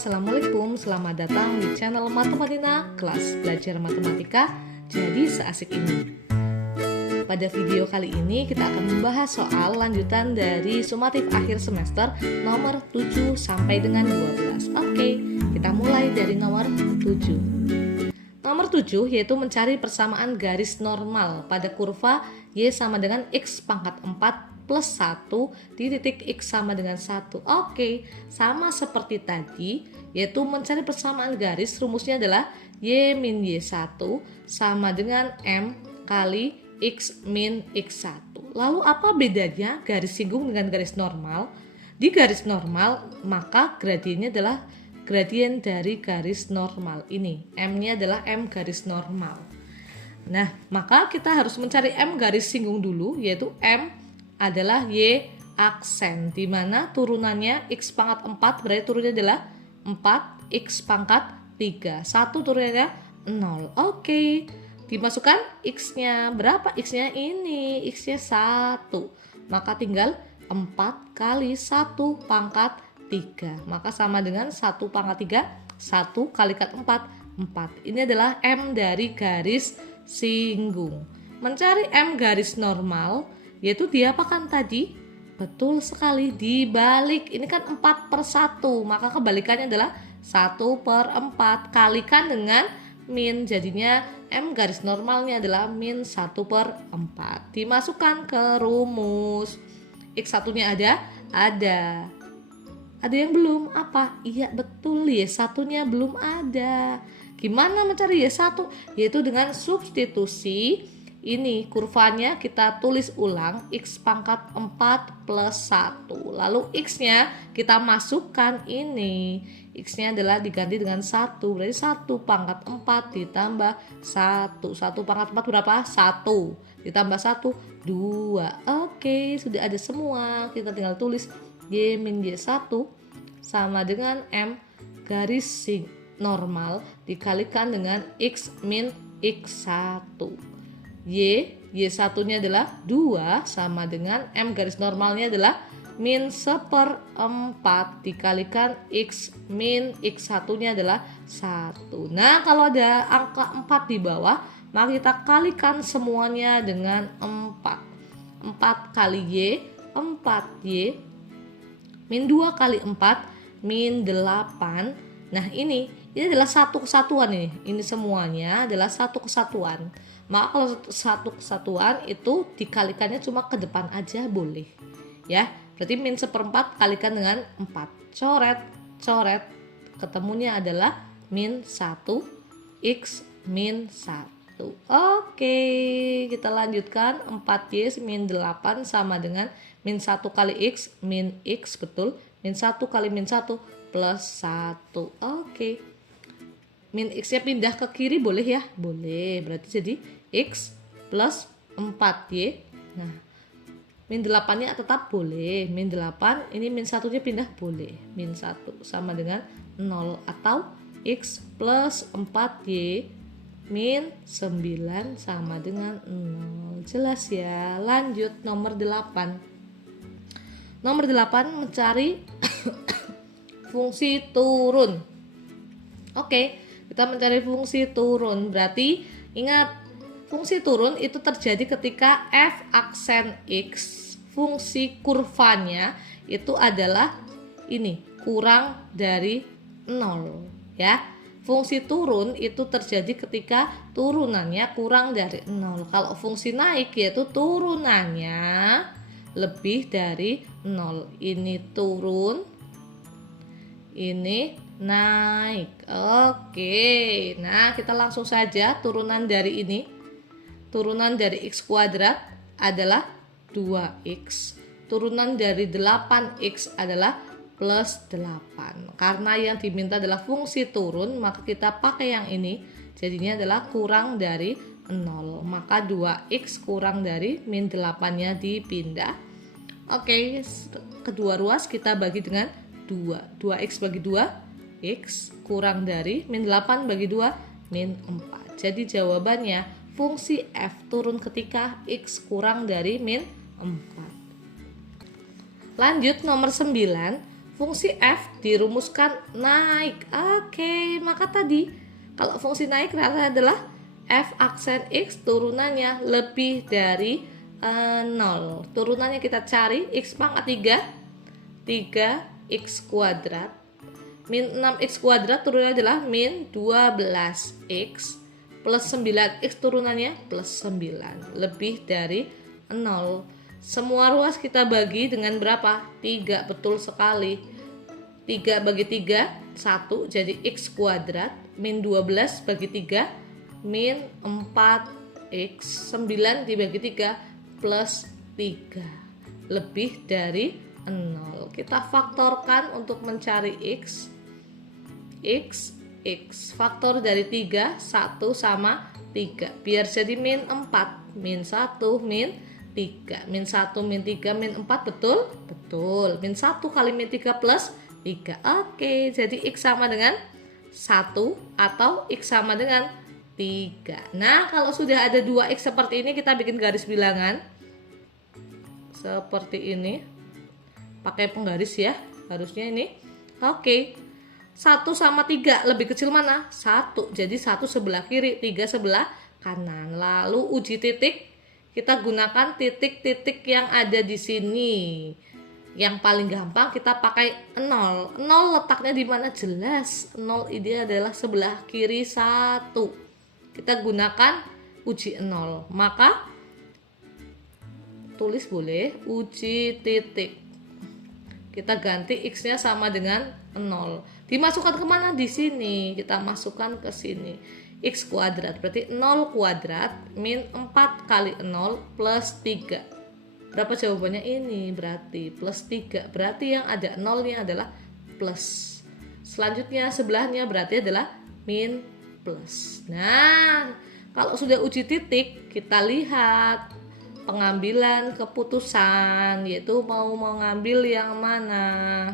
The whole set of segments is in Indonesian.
assalamualaikum, selamat datang di channel Matematina, kelas belajar matematika jadi seasik ini. Pada video kali ini kita akan membahas soal lanjutan dari sumatif akhir semester nomor 7 sampai dengan 12. Oke, kita mulai dari nomor 7. Nomor 7 yaitu mencari persamaan garis normal pada kurva Y sama dengan X pangkat 4 plus 1 di titik X sama dengan 1. Oke, sama seperti tadi, yaitu mencari persamaan garis, rumusnya adalah Y min Y1 sama dengan M kali X min X1. Lalu apa bedanya garis singgung dengan garis normal? Di garis normal, maka gradiennya adalah gradien dari garis normal ini. M-nya adalah M garis normal. Nah, maka kita harus mencari M garis singgung dulu, yaitu M adalah Y aksen, di mana turunannya X pangkat 4, berarti turunnya adalah 4, X pangkat 3, 1 turunnya 0. Oke, dimasukkan X-nya, berapa X-nya ini? X-nya 1, maka tinggal 4 kali 1 pangkat 3, maka sama dengan 1 pangkat 3, 1 kalikan 4, 4. Ini adalah M dari garis singgung. Mencari M garis normal, yaitu diapakan tadi? Betul sekali, dibalik. Ini kan 4/1, maka kebalikannya adalah 1/4, kalikan dengan min, jadinya M garis normalnya adalah min 1/4. Dimasukkan ke rumus. X1 nya ada? Ada. Ada yang belum? Apa? Iya betul, Y1 nya belum ada. Gimana mencari Y1? Yaitu dengan substitusi. Ini kurvanya kita tulis ulang, X pangkat 4 plus 1. Lalu X-nya kita masukkan ini. X-nya adalah diganti dengan 1. Berarti 1 pangkat 4 ditambah 1. 1 pangkat 4 berapa? 1. Ditambah 1, 2. Oke, sudah ada semua. Kita tinggal tulis Y min Y1 sama dengan M garis normal dikalikan dengan X min X1. Y1 nya adalah 2 sama dengan M garis normalnya adalah min 1/4 dikalikan X min X1 nya adalah 1. Nah, kalau ada angka 4 di bawah, maka kita kalikan semuanya dengan 4. 4 kali Y, 4Y, min 2 kali 4, min 8. Nah, ini adalah satu kesatuan ini. Ini semuanya adalah satu kesatuan. Maka kalau satu kesatuan itu dikalikannya cuma ke depan aja boleh. Ya, berarti min 1/4 kalikan dengan 4. Coret, coret. Ketemunya adalah min 1 X min 1. Oke, kita lanjutkan. 4Y min 8 sama dengan min 1 kali X min X, betul. Min 1 kali min 1 plus 1. Oke. Min X-nya pindah ke kiri boleh ya? Boleh. Berarti jadi X plus 4Y. Nah, min 8-nya tetap boleh. Min 8, ini min 1-nya pindah boleh. Min 1 sama dengan 0. Atau X plus 4Y min 9 sama dengan 0. Jelas ya? Lanjut nomor 8. Nomor 8 mencari fungsi turun. Oke, kita mencari fungsi turun. Berarti ingat, fungsi turun itu terjadi ketika F aksen X, fungsi kurvanya itu adalah ini, kurang dari 0 ya. Fungsi turun itu terjadi ketika turunannya kurang dari 0. Kalau fungsi naik yaitu turunannya lebih dari 0. Ini turun, ini naik. Oke, nah kita langsung saja turunan dari ini. Turunan dari X kuadrat adalah 2X. Turunan dari 8X adalah plus 8. Karena yang diminta adalah fungsi turun, maka kita pakai yang ini. Jadinya adalah kurang dari 0. Maka 2X kurang dari min 8-nya dipindah. Oke, kedua ruas kita bagi dengan 2. 2X bagi 2, X kurang dari min 8 bagi 2, min 4. Jadi jawabannya fungsi F turun ketika X kurang dari min 4. Lanjut nomor 9. fungsi f dirumuskan naik. Oke, maka tadi kalau fungsi naik rata adalah f aksen x turunannya lebih dari 0. Turunannya kita cari, x pangkat 3x kuadrat min 6x kuadrat turunannya adalah min 12x plus 9x turunannya plus 9 lebih dari 0. Semua ruas kita bagi dengan berapa? 3, betul sekali. 3 bagi 3, 1, jadi x kuadrat. Min 12 bagi 3, min 4x. 9 dibagi 3, plus 3. Lebih dari 0. Kita faktorkan untuk mencari x. X. Faktor dari 3, 1 sama 3. Biar jadi min 4. Min 1, min 3, min 1, min 3, min 4, betul? Betul. Min 1 kali min 3 plus 3. Oke, jadi x sama dengan 1 atau x sama dengan 3. Nah, kalau sudah ada 2x seperti ini, kita bikin garis bilangan. Seperti ini. Pakai penggaris ya, harusnya ini. Oke. 1 sama 3, lebih kecil mana? 1. Jadi 1 sebelah kiri, 3 sebelah kanan. Lalu uji titik. Kita gunakan titik-titik yang ada di sini. Yang paling gampang kita pakai 0. 0 letaknya di mana? Jelas. 0 ini adalah sebelah kiri 1. Kita gunakan uji 0. Maka tulis boleh uji titik. Kita ganti x-nya sama dengan 0. Dimasukkan kemana? Di sini. Kita masukkan ke sini. X kuadrat berarti 0 kuadrat min 4 kali 0 plus 3. Berapa jawabannya ini? Berarti plus 3. Berarti yang ada 0-nya adalah plus. Selanjutnya sebelahnya berarti adalah min plus. Nah, kalau sudah uji titik, kita lihat pengambilan keputusan, yaitu mau mengambil yang mana.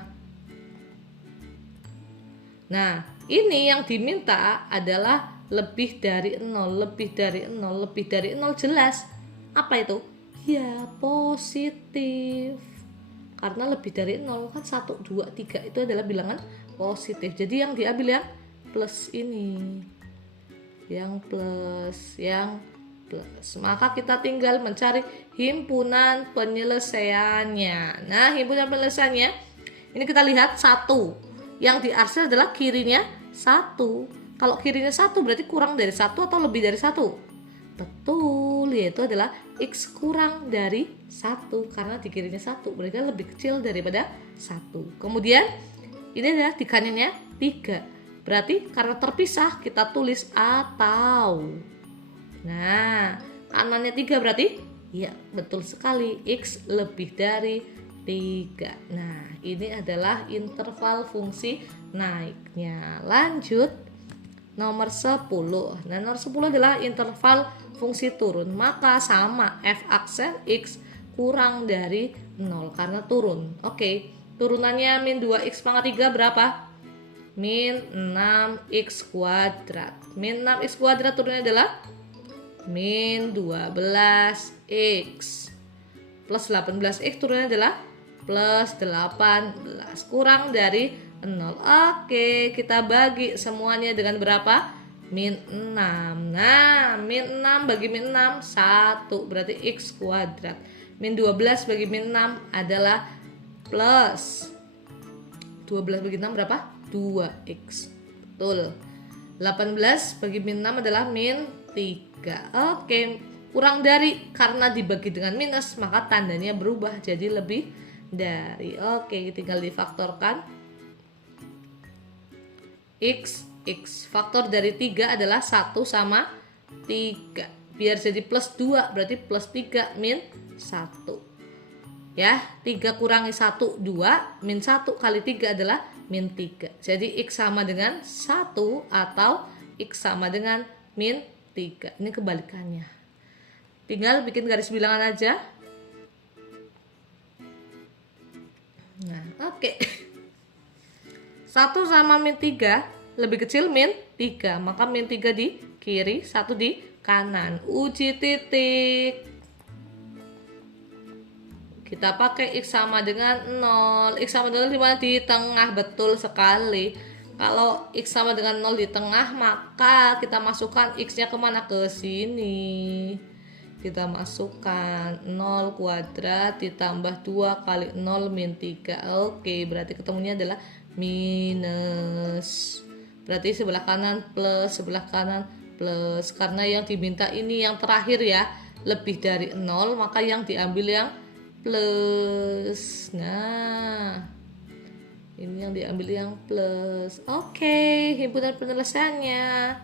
Nah, ini yang diminta adalah lebih dari 0, lebih dari 0, lebih dari 0 jelas. Apa itu? Ya, positif. Karena lebih dari 0 kan 1, 2, 3 itu adalah bilangan positif. Jadi yang diambil yang plus ini. Yang plus. Maka kita tinggal mencari himpunan penyelesaiannya. Nah, himpunan penyelesaiannya ini kita lihat 1. Yang diarsir adalah kirinya 1. Kalau kirinya 1 berarti kurang dari 1 atau lebih dari 1? Betul, yaitu adalah x kurang dari 1. Karena di kirinya 1 berarti lebih kecil daripada 1. Kemudian ini adalah di kanannya 3. Berarti karena terpisah kita tulis atau. Nah, kanannya 3 berarti? Ya, betul sekali, x lebih dari 3. Nah, ini adalah interval fungsi naiknya. Lanjut. Nomor 10. Nah, nomor 10 adalah interval fungsi turun. Maka sama f aksen x kurang dari 0 karena turun. Oke, turunannya min 2x pangkat 3 berapa? Min 6x kuadrat. Min 6x kuadrat turunnya adalah min 12x. Plus 18x turunnya adalah plus 18. Kurang dari 0. Oke, kita bagi semuanya dengan berapa? Min 6. Nah, min 6 bagi min 6 1, berarti x kuadrat. Min 12 bagi min 6 adalah plus 12 bagi 6 berapa? 2x. Betul. 18 bagi min 6 adalah min 3. Oke, kurang dari, karena dibagi dengan minus maka tandanya berubah jadi lebih dari. Oke, tinggal difaktorkan. X faktor dari 3 adalah 1 sama 3. Biar jadi plus 2 berarti plus 3 min 1. Ya, 3 kurangi 1 2, min 1 kali 3 adalah min 3. Jadi x sama dengan 1 atau x sama dengan min 3. Ini kebalikannya. Tinggal bikin garis bilangan aja. Nah, oke. 1 sama min 3 lebih kecil min 3. Maka min 3 di kiri, 1 di kanan. Uji titik. kita pakai X sama dengan 0. X sama dengan 0 di mana? Di tengah, betul sekali. Kalau X sama dengan 0 di tengah, maka kita masukkan X-nya kemana? Ke sini. Kita masukkan 0 kuadrat ditambah 2 kali 0 min 3. Oke, berarti ketemunya adalah minus. Berarti sebelah kanan plus, sebelah kanan plus. Karena yang diminta ini yang terakhir ya, lebih dari 0, maka yang diambil yang plus. Nah, ini yang diambil yang plus. Oke, himpunan penyelesaiannya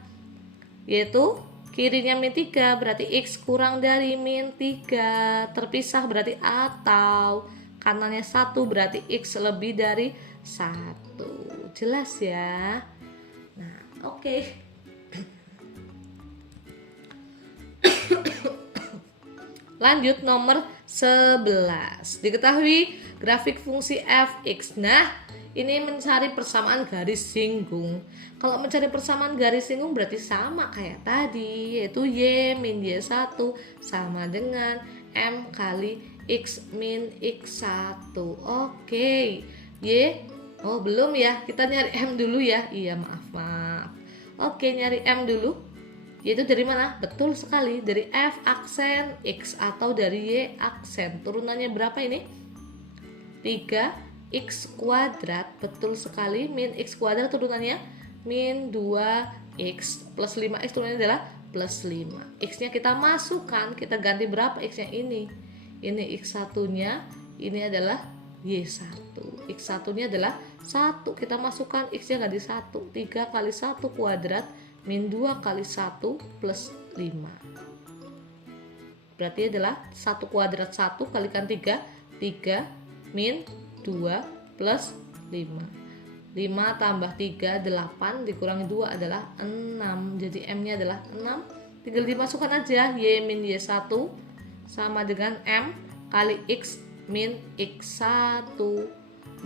yaitu kirinya min 3 berarti X kurang dari min 3. Terpisah berarti atau kanannya 1 berarti X lebih dari 1. Jelas ya? Nah, oke. Lanjut nomor 11. Diketahui grafik fungsi f(x). Nah, ini mencari persamaan garis singgung. Kalau mencari persamaan garis singgung berarti sama kayak tadi, yaitu y min y1 sama dengan m kali x min x1. Oke. Oh belum ya, kita nyari m dulu ya. Iya, maaf. Oke, nyari m dulu. Yaitu dari mana? Betul sekali, dari f aksen x atau dari y aksen. Turunannya berapa ini? 3x kuadrat, betul sekali. Min x kuadrat turunannya min 2x plus 5x turunannya adalah plus 5. X nya kita masukkan, kita ganti berapa x nya ini? Ini x1 nya, ini adalah y1. X1 nya adalah 1, kita masukkan x nya ganti 1. 3 kali 1 kuadrat min 2 kali 1 plus 5. Berarti adalah 1 kuadrat 1 kalikan 3. 3 min 2 plus 5. 5 tambah 3, 8 dikurangi 2 adalah 6. Jadi M nya adalah 6. Tinggal dimasukkan aja. Y min Y1 sama dengan M kali X min X1.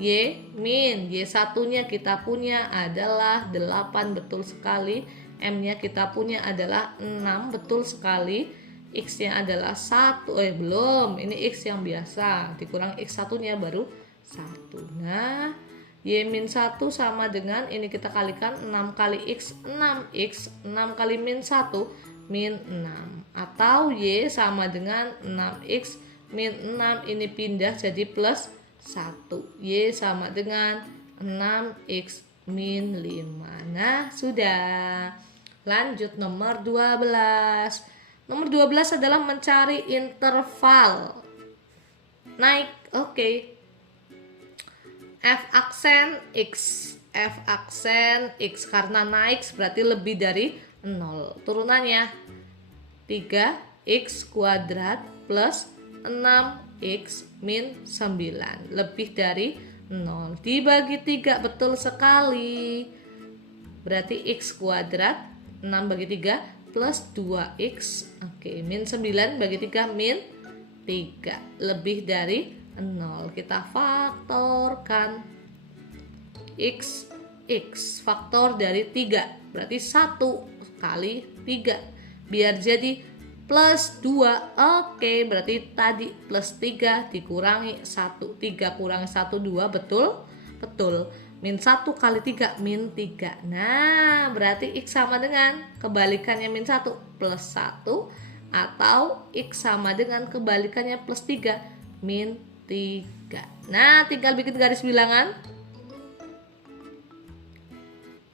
Y min Y1 nya kita punya adalah 8, betul sekali. M nya kita punya adalah 6, betul sekali. X nya adalah 1, belum, ini X yang biasa, dikurang X1 nya baru 1. Nah, Y min 1 sama dengan, ini kita kalikan 6 kali X, 6X, 6 kali min 1, min 6. Atau Y sama dengan 6X min 6, ini pindah jadi plus 1. Y sama dengan 6X min 5. Nah, sudah. Lanjut nomor 12. Nomor 12 adalah mencari interval naik. Oke. F aksen X. F aksen X karena naik berarti lebih dari 0. Turunannya 3x kuadrat plus 6x min 9 lebih dari 0. Dibagi 3, betul sekali. Berarti x kuadrat 6 bagi 3 plus 2x. Oke, min 9 bagi 3 min 3 lebih dari 0. Kita faktorkan x faktor dari 3 berarti 1 kali 3 biar jadi plus 2. Oke, berarti tadi plus 3 dikurangi 1. 3 kurangi 1, 2, betul? Betul. Min 1 kali 3, min 3. Nah, berarti X sama dengan kebalikannya min 1 plus 1. Atau X sama dengan kebalikannya plus 3, min 3. Nah, tinggal bikin garis bilangan.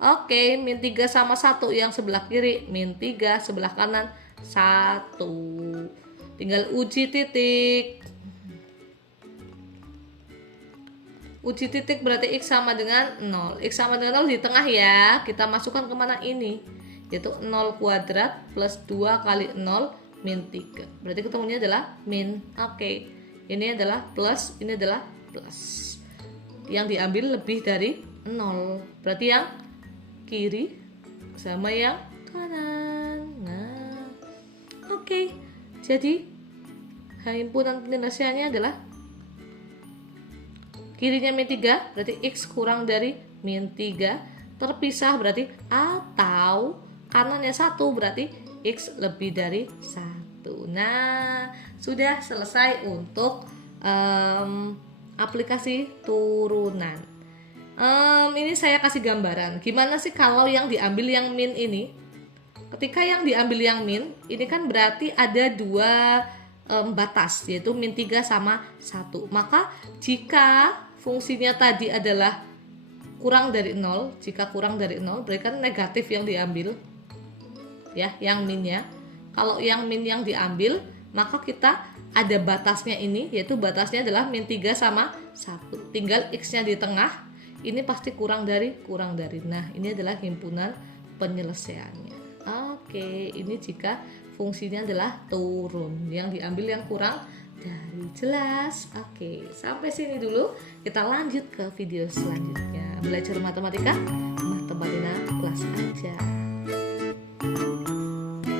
Oke, min 3 sama 1 yang sebelah kiri, min 3 sebelah kanan 1. Tinggal uji titik. Uji titik berarti X sama dengan 0. X sama dengan 0 di tengah ya. Kita masukkan kemana ini? Yaitu 0 kuadrat plus 2 kali 0 min 3. Berarti ketemunya adalah min. Oke. Ini adalah plus, ini adalah plus. Yang diambil lebih dari 0. Berarti yang kiri sama yang kanan. Nah, oke. Jadi himpunan penyelesaiannya adalah kirinya min 3 berarti X kurang dari min 3. Terpisah berarti atau kanannya 1 berarti X lebih dari 1. Nah, sudah selesai untuk aplikasi turunan. Ini saya kasih gambaran. Gimana sih kalau yang diambil yang min ini? Ketika yang diambil yang min, ini kan berarti ada dua batas, yaitu min 3 sama 1. Maka jika fungsinya tadi adalah kurang dari 0, jika kurang dari 0 berarti kan negatif yang diambil, ya, yang minnya. Kalau yang min yang diambil, maka kita ada batasnya ini, yaitu batasnya adalah min 3 sama 1. Tinggal x-nya di tengah, ini pasti kurang dari. Nah, ini adalah himpunan penyelesaiannya. Oke, ini jika fungsinya adalah turun, yang diambil yang kurang dari. Jelas? Oke, sampai sini dulu. Kita lanjut ke video selanjutnya. Belajar matematika, Matematika kelas aja.